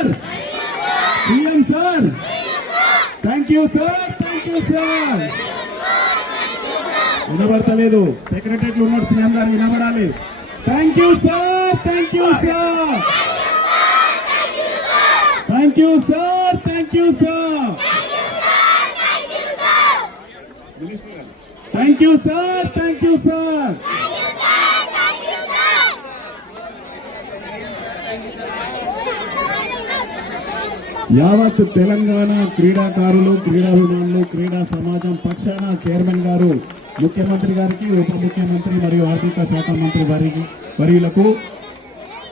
Sir, CM sir, thank you sir, thank you sir. వినబడతలేదు, సెక్రటరీలు ఉన్నారు, సీఎం గారు వినబడాలి. Thank you sir, thank you sir, thank you sir, thank you sir, thank you sir, thank you sir. యావత్ తెలంగాణ క్రీడాకారులు, క్రీడాభిమానులు, క్రీడా సమాజం పక్షాన చైర్మన్ గారు, ముఖ్యమంత్రి గారికి, ఉప ముఖ్యమంత్రి మరియు ఆర్థిక శాఖ మంత్రి వర్యులకు,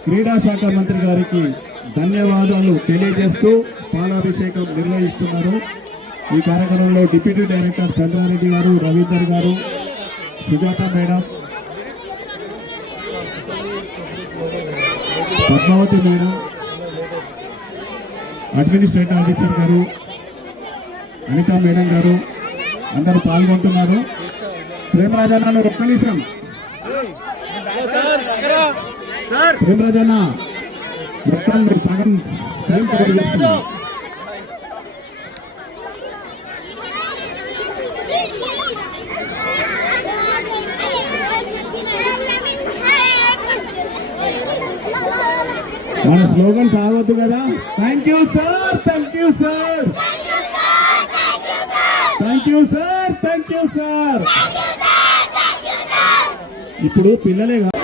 క్రీడా శాఖ మంత్రి గారికి ధన్యవాదాలు తెలియజేస్తూ పాలాభిషేకం నిర్వహిస్తున్నారు. ఈ కార్యక్రమంలో డిప్యూటీ డైరెక్టర్ చంద్రారెడ్డి గారు, రవీందర్ గారు, Sujatha madam, Padmavati madam, administrative officer గారు, అనితా మేడం గారు అందరూ పాల్గొంటున్నారు. ప్రేమరాజన్న ఒక్క నిమిషం, ప్రేమరాజన్న మొత్తం సగం చేస్తున్నారు. మన స్లోగన్ సాగొద్దు కదా. Thank you sir, thank you sir, thank you sir, thank you sir. ఇప్పుడు పిల్లలే కాదు,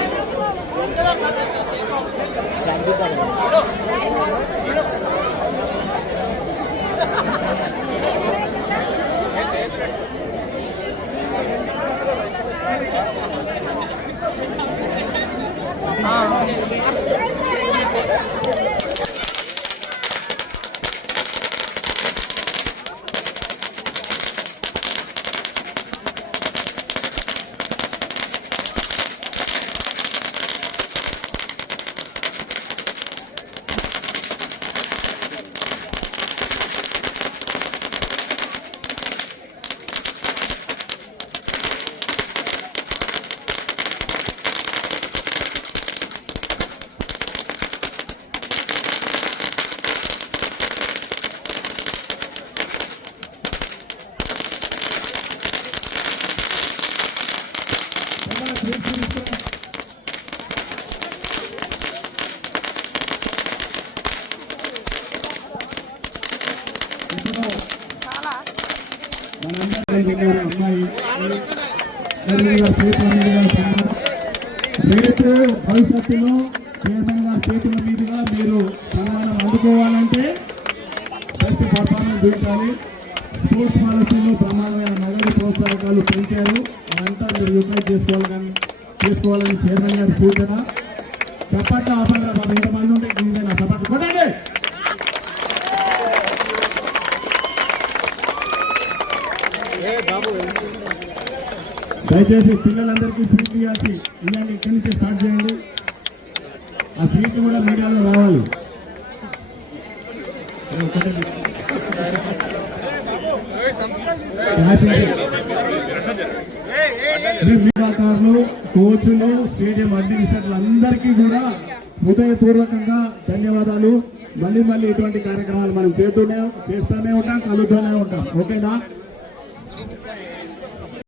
రేపు భవిష్యత్తులో చైర్మన్ గారి చేతుల మీదుగా మీరు సన్మానం అందుకోవాలంటే బెస్ట్ పర్ఫార్మెన్స్ చూపించాలి. స్పోర్ట్స్ పాలసీలో ప్రమాణమైన నగదు ప్రోత్సాహకాలు పెంచారు, అదంతా మీరు యూటిలైజ్ చేసుకోవాలని చైర్మన్ గారి సూచన. చప్పట్ల ఆపండి, 100 మంది ఉంటే చప్పట్లు కొట్టండి. దయచేసి పిల్లలందరికీ స్వీట్ ఇవ్వాల్సి ఇవ్వండి, ఇక్కడి నుంచి స్టార్ట్ చేయండి. ఆ స్వీట్ కూడా మీడియాలో రావాలి. క్రీడాకారులు, కోచ్లు, స్టేడియం అడ్మినిస్ట్రేటర్లు అందరికీ కూడా హృదయపూర్వకంగా ధన్యవాదాలు. మళ్ళీ ఇటువంటి కార్యక్రమాలు మనం చేస్తూనే ఉంటాం, కలుగుతూనే ఉంటాం. ఓకేనా?